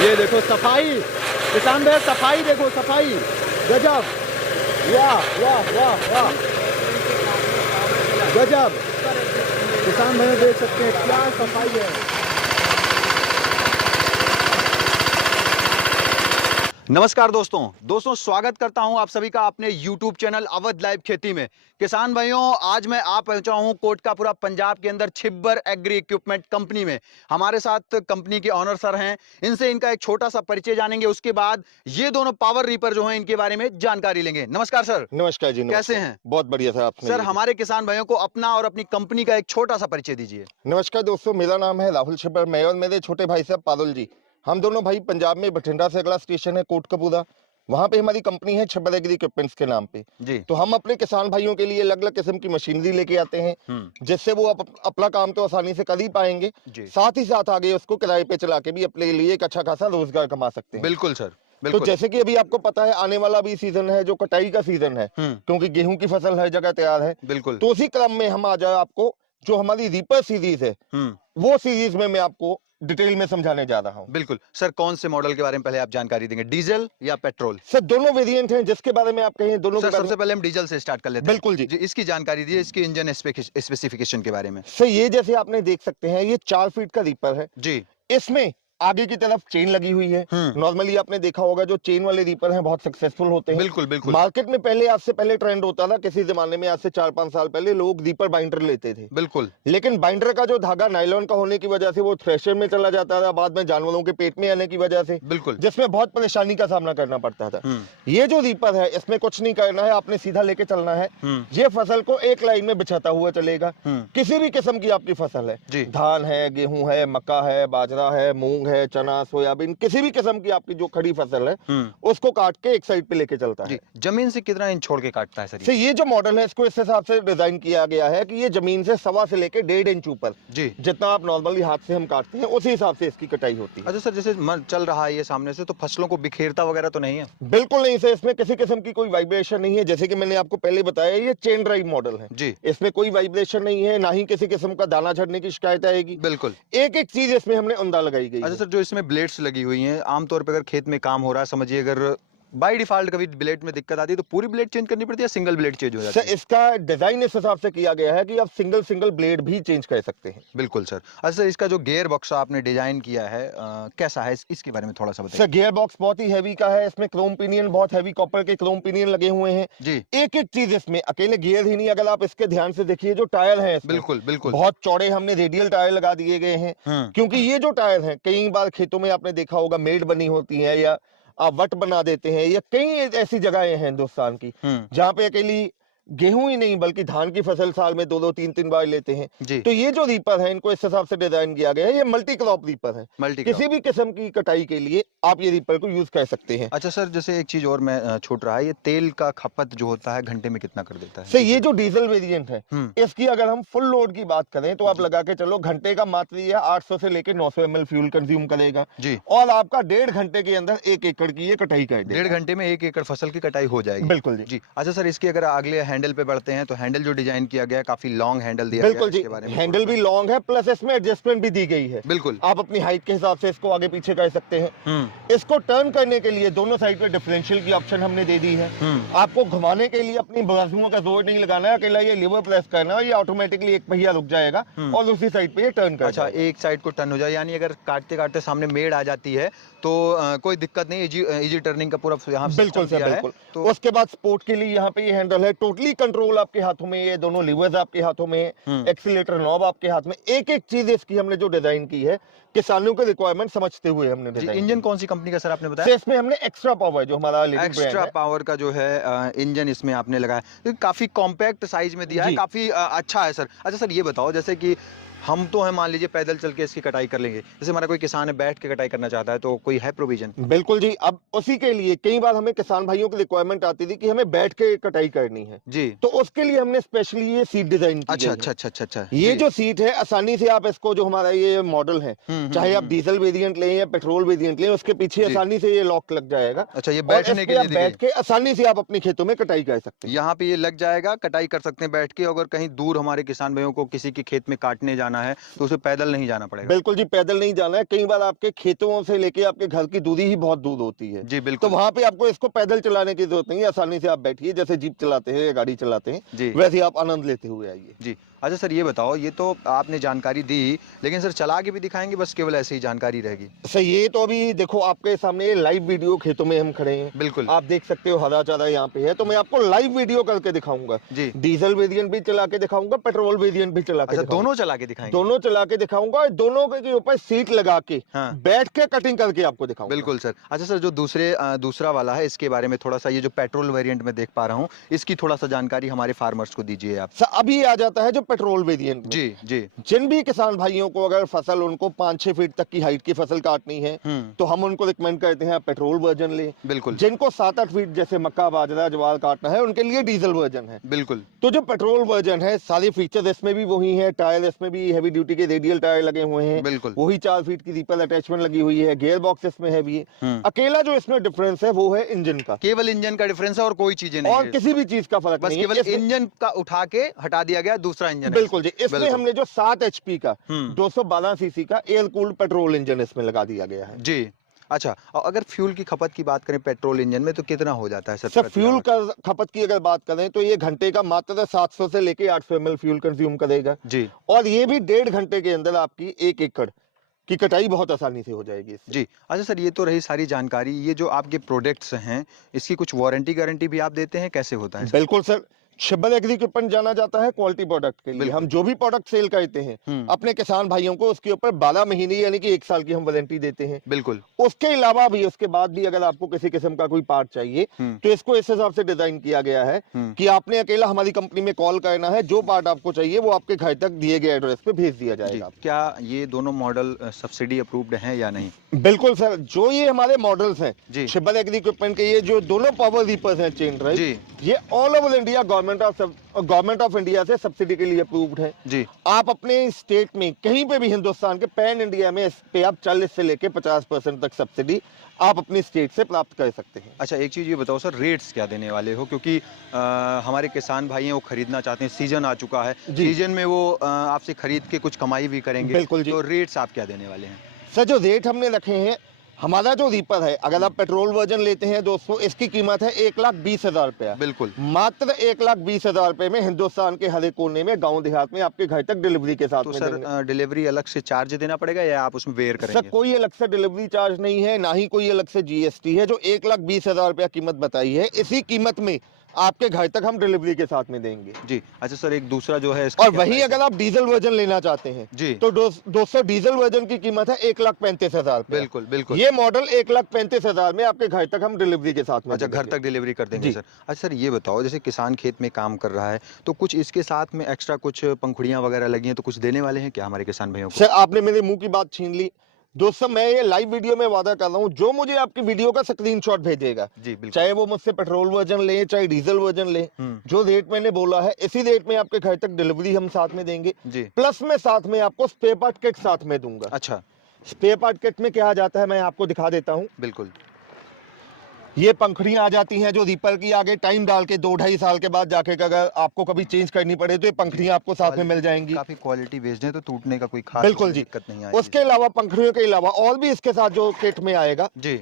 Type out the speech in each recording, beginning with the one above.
ये देखो सफाई, किसान भाई सफाई देखो, सफाई गजब, वाह वाह वाह वाह, गजब। किसान भाई देख सकते हैं क्या सफाई है। नमस्कार दोस्तों स्वागत करता हूं आप सभी का अपने YouTube चैनल अवध लाइव खेती में। किसान भाइयों, आज मैं आ पहुंचा हूं कोटकापुरा पंजाब के अंदर छिब्बर एग्री इक्विपमेंट कंपनी में। हमारे साथ कंपनी के ऑनर सर हैं, इनसे इनका एक छोटा सा परिचय जानेंगे, उसके बाद ये दोनों पावर रीपर जो हैं इनके बारे में जानकारी लेंगे। नमस्कार सर। नमस्कार जी। कैसे हैं? बहुत बढ़िया सर। आपने सर हमारे किसान भाइयों को अपना और अपनी कंपनी का एक छोटा सा परिचय दीजिए। नमस्कार दोस्तों, मेरा नाम है राहुल छिब्बर। मैं और मेरे छोटे भाई साहब पारुल जी, हम दोनों भाई पंजाब में बठिंडा से अगला स्टेशन है कोटकपूरा, वहाँ पे हमारी कंपनी है छिब्बर एग्री इक्विपमेंट्स के नाम पे जी। तो हम अपने किसान भाइयों के लिए अलग अलग किस्म की मशीनरी लेके आते हैं, जिससे वो अपना काम तो आसानी से कर ही पाएंगे, साथ ही साथ आगे उसको किराए पे चला के भी अपने लिए एक अच्छा खासा रोजगार कमा सकते हैं। बिल्कुल सर, तो जैसे कि अभी आपको पता है आने वाला भी सीजन है जो कटाई का सीजन है, क्योंकि गेहूं की फसल हर जगह तैयार है। बिल्कुल। तो उसी क्रम में हम आज आपको जो हमारी रीपर सीरीज है वो सीरीज में मैं आपको डिटेल में समझाने जा रहा हूं। बिल्कुल सर, कौन से मॉडल के बारे में पहले आप जानकारी देंगे, डीजल या पेट्रोल? सर दोनों वेरिएंट हैं, जिसके बारे में आप कहें दोनों सर के बारे सबसे पहले हम डीजल से स्टार्ट कर लेते हैं। बिल्कुल जी। इसकी जानकारी दिए, इसकी इंजन स्पेसिफिकेशन के बारे में। सर ये जैसे आपने देख सकते हैं, ये 4 फीट का रीपर है जी। इसमें आगे की तरफ चेन लगी हुई है। नॉर्मली आपने देखा होगा जो चेन वाले रीपर हैं बहुत सक्सेसफुल होते हैं। बिल्कुल बिल्कुल। मार्केट में पहले, आज से पहले ट्रेंड होता था, किसी जमाने में आज से 4-5 साल पहले लोग रीपर बाइंडर लेते थे। बिल्कुल। लेकिन बाइंडर का जो धागा नायलॉन का होने की वजह से वो थ्रेशर में चला जाता था, बाद में जानवरों के पेट में आने की वजह से, बिल्कुल, जिसमें बहुत परेशानी का सामना करना पड़ता था। ये जो रीपर है इसमें कुछ नहीं करना है, आपने सीधा लेके चलना है। ये फसल को एक लाइन में बिछाता हुआ चलेगा। किसी भी किस्म की आपकी फसल है, धान है, गेहूं है, मक्का है, बाजरा है, मूंग है, चना, सोयाबीन, किसी भी किस्म की आपकी जो खड़ी फसल है उसको काट के एक साइड पे लेके चलता है। जमीन से कितना इंच छोड़ के काटता है सर? तो ये जो मॉडल है इसको इस हिसाब से डिजाइन किया गया है कि ये जमीन से 1.25 से लेके 1.5 इंच ऊपर जितना आप नॉर्मली हाथ से हम काटते हैं उसी हिसाब से इसकी कटाई होती है। अच्छा सर, जैसे चल रहा है ये सामने से, तो फसलों को बिखेरता वगैरह तो नहीं है? बिल्कुल नहीं सर, इसमें किसी किस्म की कोई वाइब्रेशन नहीं है। जैसे कि मैंने आपको पहले बताया, ये चेन ड्राइव मॉडल है जी। इसमें कोई वाइब्रेशन नहीं है, ना ही किसी किस्म का दाना झड़ने की शिकायत आएगी। बिल्कुल। एक एक चीज इसमें हमने उम्दा लगाई गई। अच्छा सर, जो इसमें ब्लेड्स लगी हुई हैं, आमतौर पर अगर खेत में काम हो रहा है, समझिए अगर बाय डिफॉल्ट कभी ब्लेड में दिक्कत आती है तो पूरी ब्लेड चेंज करनी पड़ती है या सिंगल ब्लेड चेंज हो जाती है? सर इसका डिजाइन इस हिसाब से किया गया है कि आप सिंगल ब्लेड भी चेंज कर सकते हैं। बिल्कुल सर। अच्छा सर, इसका जो गियर बॉक्स आपने डिजाइन किया है कैसा है, इसके बारे में थोड़ा सा बताइए। सर गियर बॉक्स बहुत ही हैवी का है, इसमें क्रोम पिनियन, बहुत हैवी कॉपर के क्रोम पिनियन लगे हुए हैं जी। एक एक चीज इसमें, अकेले गियर ही नहीं, अगर आप इसके ध्यान से देखिए जो टायर है बिल्कुल बिल्कुल बहुत चौड़े हमने रेडियल टायर लगा दिए गए हैं। क्योंकि ये जो टायर है कई बार खेतों में आपने देखा होगा मेड़ बनी होती है या आप वट बना देते हैं, या कई ऐसी जगहें हैं हिंदुस्तान की जहां पे अकेली गेहूं ही नहीं बल्कि धान की फसल साल में 2-2 3-3 बार लेते हैं। तो ये जो रीपर है इनको इस हिसाब से डिजाइन किया गया है, ये मल्टी क्रॉप रीपर है। किसी भी किस्म की कटाई के लिए आप ये रीपर को यूज कर सकते हैं। अच्छा सर, जैसे एक चीज और मैं छूट रहा है, ये तेल का खपत जो होता है घंटे में कितना कर देता है? सर ये जो डीजल वेरिएंट है इसकी अगर हम फुल लोड की बात करें तो आप लगा के चलो घंटे का मात्र ये 800 से लेके 900 ml फ्यूल कंज्यूम करेगा जी। और आपका 1.5 घंटे के अंदर 1 एकड़ की ये कटाई कर देगा। 1.5 घंटे में 1 एकड़ फसल की कटाई हो जाएगी। बिल्कुल जी। अच्छा सर, इसकी अगर अगले हैंडल पे बढ़ते हैं तो हैंडल जो डिजाइन किया गया है काफी लॉन्ग हैंडल दिया गया है। बिल्कुल जी, हैंडल भी लॉन्ग है, प्लस इसमें एडजस्टमेंट भी दी गई है। बिल्कुल, आप अपनी हाइट के हिसाब से इसको आगे पीछे कर सकते हैं। इसको टर्न करने के लिए दोनों साइड पे डिफरेंशियल की ऑप्शन हमने दे दी है। आपको घुमाने के लिए अपनी बाजुओं का जोर नहीं लगाना है, अकेला ये लीवर प्रेस करना है, ये ऑटोमेटिकली एक पहिया रुक जाएगा और उसी साइड पे ये टर्न कर। अच्छा, एक साइड को टर्न हो जाए, यानी अगर काटते काटते सामने मेड़ आ जाती है तो कोई दिक्कत नहीं, इजी टर्निंग का पूरा यहाँ बिल्कुल सर बिल्कुल। तो उसके बाद स्पोर्ट के लिए यहाँ पे ये हैंडल है, टोटली कंट्रोल आपके हाथों में, ये दोनों लीवर्स आपके हाथों में, एक्सीलेटर नॉब आपके हाथ में, एक एक चीज इसकी हमने जो डिजाइन की है किसानों के रिक्वायरमेंट समझते हुए हमने डिजाइन। इंजन कौन सी कंपनी का सर आपने बताया? इसमें हमने एक्स्ट्रा पावर, जो हमारा एक्स्ट्रा पावर का जो है इंजन इसमें आपने लगाया, तो काफी कॉम्पैक्ट साइज में दिया है, काफी अच्छा है सर। अच्छा सर, ये बताओ जैसे कि हम तो है मान लीजिए पैदल चल के इसकी कटाई कर लेंगे, जैसे हमारा कोई किसान है बैठ के कटाई करना चाहता है तो कोई है प्रोविजन? बिल्कुल जी, अब उसी के लिए कई बार हमें किसान भाइयों की रिक्वायरमेंट आती थी कि हमें बैठ के कटाई करनी है जी, तो उसके लिए हमने स्पेशली ये सीट डिजाइन की। अच्छा। ये जो सीट है आसानी से आप इसको, जो हमारा ये मॉडल है, चाहे आप डीजल वेरिएंट लें या पेट्रोल वेरिएंट लें, उसके पीछे आसानी से ये लॉक लग जाएगा। अच्छा, ये बैठने के लिए बैठ के आसानी से आप अपने खेतों में कटाई कर सकते हैं। यहाँ पे ये लग जाएगा, कटाई कर सकते हैं बैठ के। अगर कहीं दूर हमारे किसान भाइयों को किसी के खेत में काटने जाना जाना है तो उसे पैदल नहीं जाना पड़ेगा। बिल्कुल जी, पैदल नहीं जाना है। कई बार आपके खेतों से लेके आपके घर की दूरी ही बहुत दूर होती है, जी तो बिल्कुल। वहां पे आपको इसको पैदल चलाने की जरूरत नहीं है। आसानी से आप बैठिए, जैसे जीप चलाते हैं या गाड़ी चलाते हैं जी वैसे ही आप आनंद लेते हुए आइए। जी। अच्छा सर ये बताओ, ये तो आपने जानकारी दी, लेकिन सर चला के भी दिखाएंगे, बस केवल ऐसे ही जानकारी रहेगी? सर ये तो अभी देखो आपके सामने लाइव वीडियो, खेतों में हम खड़े हैं, बिल्कुल। आप देख सकते हो हरा चारा यहाँ पे है, तो मैं आपको लाइव वीडियो करके दिखाऊंगा। जी। डीजल वेरिएंट भी चला के दिखाऊंगा, पेट्रोल वेरिएंट भी चला के अच्छा, दिखाऊंगा। दोनों चला के दिखाएंगे? दोनों चला के दिखाऊंगा, दोनों के ऊपर सीट लगा के हाँ। बैठ के कटिंग करके आपको दिखाऊंगा। बिल्कुल सर। अच्छा सर, जो दूसरा वाला है, इसके बारे में थोड़ा सा, ये जो पेट्रोल वेरिएंट में देख पा रहा हूँ, इसकी थोड़ा सा जानकारी हमारे फार्मर्स को दीजिए आप। सर अभी आ जाता है जो पेट्रोल वेरिएंट में। जी जी। जिन भी किसान भाइयों को अगर फसल उनको 5-6 फीट तक की हाइट की फसल काटनी है तो हम उनको रिकमेंड करते हैं आप पेट्रोल वर्जन ले। बिल्कुल। जिनको 7-8 फीट जैसे मक्का, बाजरा, ज्वार काटना है उनके लिए डीजल वर्जन है। बिल्कुल। तो जो पेट्रोल वर्जन है, सारे फीचर्स इसमें भी वही है। टायर इसमें भी हैवी ड्यूटी के रेडियल टायर लगे हुए हैं, बिल्कुल। वही 4 फीट की रीपल अटैचमेंट लगी हुई है। गियर बॉक्स इसमें हैवी है। अकेला जो इसमें डिफरेंस है वो है इंजन का। केवल इंजन का डिफरेंस है और कोई चीजें नहीं और है? किसी भी चीज का फर्क बस नहीं है। केवल इंजन का उठा के हटा दिया गया, दूसरा इंजन है। बिल्कुल जी, इसमें बिल्कुल। हमने जो 7 HP का 212 सीसी का एयर कूल्ड पेट्रोल इंजन इसमें लगा दिया गया है। जी। अच्छा, और अगर फ्यूल की खपत की बात करें पेट्रोल इंजन में, तो कितना हो जाता है सर? सर फ्यूल का खपत की अगर बात करें तो ये घंटे का मात्र 700 से लेके 800 ml फ्यूल कंज्यूम करेगा जी। और ये भी 1.5 घंटे के अंदर आपकी 1 एकड़ की कटाई बहुत आसानी से हो जाएगी इससे। जी। अच्छा सर, ये तो रही सारी जानकारी। ये जो आपके प्रोडक्ट्स हैं, इसकी कुछ वारंटी गारंटी भी आप देते हैं, कैसे होता है सर? बिल्कुल सर, शिब्बल एग्री इक्विपमेंट जाना जाता है क्वालिटी प्रोडक्ट के लिए। बिल्कुल। हम जो भी प्रोडक्ट सेल करते हैं अपने किसान भाइयों को उसके ऊपर 12 महीने यानी कि 1 साल की हम वारंटी देते हैं। बिल्कुल। उसके अलावा भी, उसके बाद भी अगर आपको किसी किस्म का कोई पार्ट चाहिए तो इसको इस हिसाब से डिजाइन किया गया है कि आपने अकेला हमारी कंपनी में कॉल करना है, जो पार्ट आपको चाहिए वो आपके घर तक दिए गए एड्रेस पे भेज दिया जी। जाएगा। क्या ये दोनों मॉडल सब्सिडी अप्रूव्ड हैं या नहीं? बिल्कुल सर, जो ये हमारे मॉडल्स हैं जी। शिब्बल एग्री इक्विपमेंट के, ये जो दोनों पावर रीपर्स हैं चेन ड्राइव, जी। ये all over India government of India से सब्सिडी के लिए अप्रूव्ड है। जी। आप अपने स्टेट में कहीं पे भी हिंदुस्तान के पैन इंडिया में इस पे आप 40 से लेके 50% तक सब्सिडी आप अपनी स्टेट से प्राप्त कर सकते हैं। अच्छा, एक चीज़ ये बताओ सर, रेट्स क्या देने वाले हो? क्योंकि हमारे किसान भाई हैं, वो खरीदना चाहते हैं, सीजन आ चुका है, सीजन में वो आपसे खरीद के कुछ कमाई भी करेंगे। बिल्कुल जी। तो रेट्स आप क्या देने वाले हैं? सर जो रेट हमने रखे हैं, हमारा जो रीपर है, अगर आप पेट्रोल वर्जन लेते हैं दोस्तों, इसकी कीमत है 1,20,000 रुपया। बिल्कुल। मात्र 1,20,000 रुपए में हिंदुस्तान के हर एक कोने में, गांव देहात में आपके घर तक डिलीवरी के साथ तो में सर देंगे। डिलीवरी अलग से चार्ज देना पड़ेगा या आप उसमें बेयर सर करेंगे? कोई अलग से डिलीवरी चार्ज नहीं है, ना ही कोई अलग से GST है। जो 1,20,000 रुपया कीमत बताई है, इसी कीमत में आपके घर तक हम डिलीवरी के साथ में देंगे। जी। अच्छा सर, एक दूसरा जो है इसका और क्या वही प्राइस है? अगर आप डीजल वर्जन लेना चाहते हैं जी। तो दोस्तों डीजल वर्जन की कीमत है 1,35,000 रुपया। बिल्कुल बिल्कुल। ये मॉडल 1,35,000 में आपके घर तक हम डिलीवरी के साथ में अच्छा, दे घर देंगे। तक डिलीवरी कर देंगे जी। सर। अच्छा सर, ये बताओ, जैसे किसान खेत में काम कर रहा है तो कुछ इसके साथ में एक्स्ट्रा कुछ पंखुड़ियां वगैरह लगी हैं, तो कुछ देने वाले हैं क्या हमारे किसान भाइयों को? सर आपने मेरे मुंह की बात छीन ली। दोस्तों मैं ये लाइव वीडियो में वादा कर रहा हूँ, जो मुझे आपकी वीडियो का स्क्रीनशॉट भेजेगा, जी बिल्कुल। चाहे वो मुझसे पेट्रोल वर्जन ले चाहे डीजल वर्जन ले, जो रेट मैंने बोला है इसी रेट में आपके घर तक डिलीवरी हम साथ में देंगे। जी। प्लस में साथ में आपको स्पेयर पार्ट किट साथ में दूंगा। अच्छा। स्पेयर पार्ट किट में क्या आ जाता है मैं आपको दिखा देता हूँ। बिल्कुल। ये पंखुड़ियां आ जाती हैं जो रीपर की आगे टाइम डाल के 2-2.5 साल के बाद जाके अगर आपको कभी चेंज करनी पड़े तो ये पंखुड़ियां आपको साथ में मिल जाएंगी। काफी क्वालिटी बेस्ड है, तो टूटने का कोई खास बिल्कुल जी। दिक्कत नहीं आएगी। उसके अलावा पंखुड़ियों के अलावा और भी इसके साथ जो किट में आएगा जी।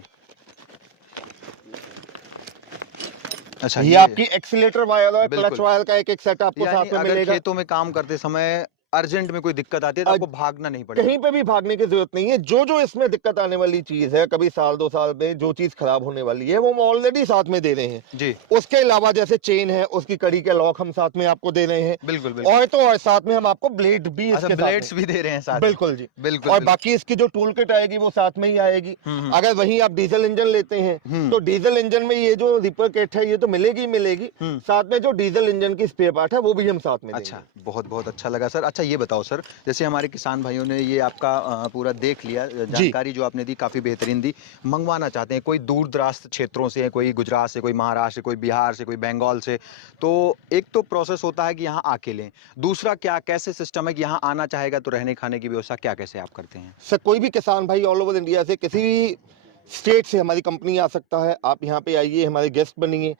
अच्छा, ये आपकी एक्सीलेटर वायर और बिल्कुल। क्लच वायर का एक सेट आपको यानी साथ में अगर मिलेगा। खेतों में काम करते समय अर्जेंट में कोई दिक्कत आती है तो आपको भागना नहीं पड़ेगा। कहीं पे भी भागने की जरूरत नहीं है। जो जो इसमें दिक्कत आने वाली चीज है, कभी साल 2 साल में जो चीज खराब होने वाली है, वो हम ऑलरेडी साथ में दे रहे हैं। जी। उसके अलावा जैसे चेन है, उसकी कड़ी के लॉक हम साथ में आपको दे रहे हैं। बिल्कुल बिल्कुल। और तो और साथ में हम आपको ब्लेड भी अच्छा, इसके ब्लेड्स साथ भी दे रहे हैं साथ? बिल्कुल जी। बिल्कुल। और बाकी इसकी जो टूल किट आएगी वो साथ में ही आएगी। अगर वहीं आप डीजल इंजन लेते हैं तो डीजल इंजन में ये जो रिपर किट है ये तो मिलेगी ही मिलेगी, साथ में जो डीजल इंजन की स्पेयर पार्ट है वो भी हम साथ में देंगे। अच्छा, बहुत बहुत अच्छा लगा सर। अच्छा ये बताओ सर, जैसे हमारे किसान भाइयों ने ये आपका पूरा देख लिया, जानकारी जो आपने दी काफ़ी बेहतरीन दी, मंगवाना चाहते हैं, कोई दूर दराज क्षेत्रों से है, कोई गुजरात से, कोई महाराष्ट्र से, कोई बिहार से, कोई बंगाल से, तो एक तो प्रोसेस होता है कि यहाँ आके लें, दूसरा क्या कैसे सिस्टम है कि यहाँ आना चाहेगा तो रहने खाने की व्यवस्था क्या कैसे आप करते हैं? सर कोई भी किसान भाई ऑल ओवर इंडिया से किसी भी स्टेट से हमारी कंपनी आ सकता है। आप यहाँ पे आइए, हमारे गेस्ट बनिए।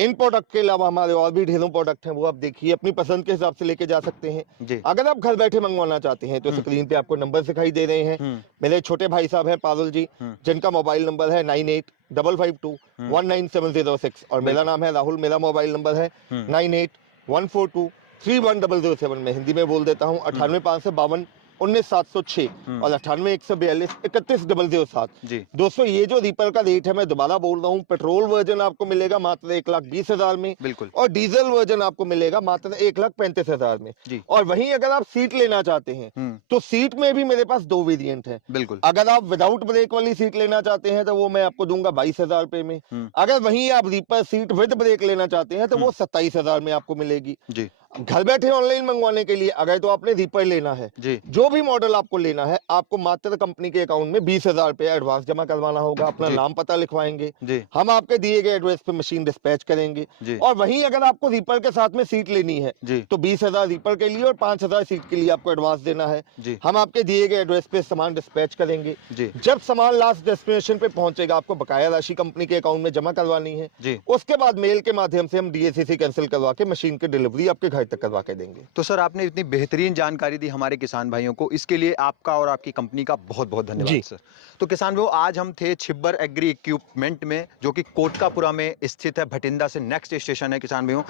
इन प्रोडक्ट के अलावा हमारे और भी ढेरों प्रोडक्ट हैं, वो आप देखिए, अपनी पसंद के हिसाब से लेके जा सकते हैं। जी। अगर आप घर बैठे मंगवाना चाहते हैं तो स्क्रीन पे आपको नंबर दिखाई दे रहे हैं। मेरे छोटे भाई साहब हैं पारुल जी, जिनका मोबाइल नंबर है 9855219706 और मेरा नाम है राहुल। मेरा मोबाइल नंबर है 9814231007। मैं हिंदी में बोल देता हूँ 9855519706 और 9814231007। जी। दोस्तों ये जो रीपर का रेट है, मैं दोबारा बोल रहा हूँ, पेट्रोल वर्जन आपको मिलेगा मात्र 1,20,000 में, बिल्कुल। और डीजल वर्जन आपको मिलेगा मात्र 1,35,000 में। जी। और वहीं अगर आप सीट लेना चाहते हैं तो सीट में भी मेरे पास 2 वेरिएंट है। बिल्कुल। अगर आप विदाउट ब्रेक वाली सीट लेना चाहते हैं तो वो मैं आपको दूंगा 22,000 रुपए में। अगर वहीं आप रीपर सीट विद ब्रेक लेना चाहते हैं तो वो 27,000 में आपको मिलेगी। जी। घर बैठे ऑनलाइन मंगवाने के लिए अगर तो आपने रीपर लेना है, जी। जो भी मॉडल आपको लेना है, आपको मात्र कंपनी के अकाउंट में 20,000 रुपए एडवांस जमा करवाना होगा। अपना जी। नाम पता लिखवाएंगे, जी। हम आपके दिए गए एड्रेस पे मशीन डिस्पैच करेंगे। जी। और वहीं अगर आपको रीपर के साथ में सीट लेनी है जी। तो 20,000 रीपर के लिए और 5,000 सीट के लिए आपको एडवांस देना है। जी। हम आपके दिए गए एड्रेस पे सामान डिस्पैच करेंगे। जी। जब सामान लास्ट डेस्टिनेशन पे पहुंचेगा, आपको बकाया राशि कंपनी के अकाउंट में जमा करवानी है। जी। उसके बाद मेल के माध्यम से हम DACC कैंसिल करवा के मशीन की डिलीवरी आपके घर तक करवा के देंगे। तो सर आपने इतनी बेहतरीन जानकारी दी हमारे किसान भाइयों को, इसके लिए आपका और आपकी कंपनी का बहुत बहुत धन्यवाद सर। तो किसान भाइयों, आज हम थे छिब्बर एग्री इक्विपमेंट में, जो कि कोटकापुरा में स्थित है, भटिंडा से नेक्स्ट स्टेशन है। किसान भाइयों,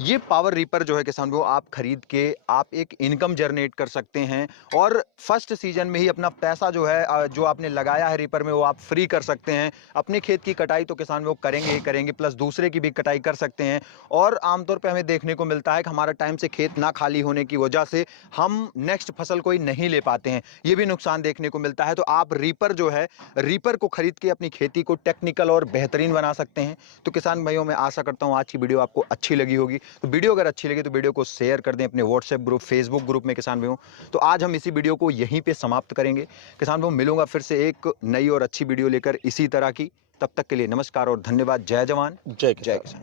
ये पावर रीपर जो है किसान भाइयों, आप खरीद के आप एक इनकम जनरेट कर सकते हैं और फर्स्ट सीजन में ही अपना पैसा जो है, जो आपने लगाया है रीपर में, वो आप फ्री कर सकते हैं। अपने खेत की कटाई तो किसान भाइयों करेंगे ही करेंगे, प्लस दूसरे की भी कटाई कर सकते हैं। और आमतौर पर हमें देखने को मिलता है कि हमारा टाइम से खेत ना खाली होने की वजह से हम नेक्स्ट फसल कोई नहीं ले पाते हैं, ये भी नुकसान देखने को मिलता है। तो आप रीपर जो है, रीपर को खरीद के अपनी खेती को टेक्निकल और बेहतरीन बना सकते हैं। तो किसान भाइयों, मैं आशा करता हूं आज की वीडियो आपको अच्छी लगी होगी। तो वीडियो अगर अच्छी लगी तो वीडियो को शेयर कर दें अपने व्हाट्सएप ग्रुप, फेसबुक ग्रुप में किसान भाइयों। तो आज हम इसी वीडियो को यहीं पे समाप्त करेंगे। किसान भाइयों, मिलूंगा फिर से एक नई और अच्छी वीडियो लेकर इसी तरह की। तब तक के लिए नमस्कार और धन्यवाद। जय जवान, जय जय किसान।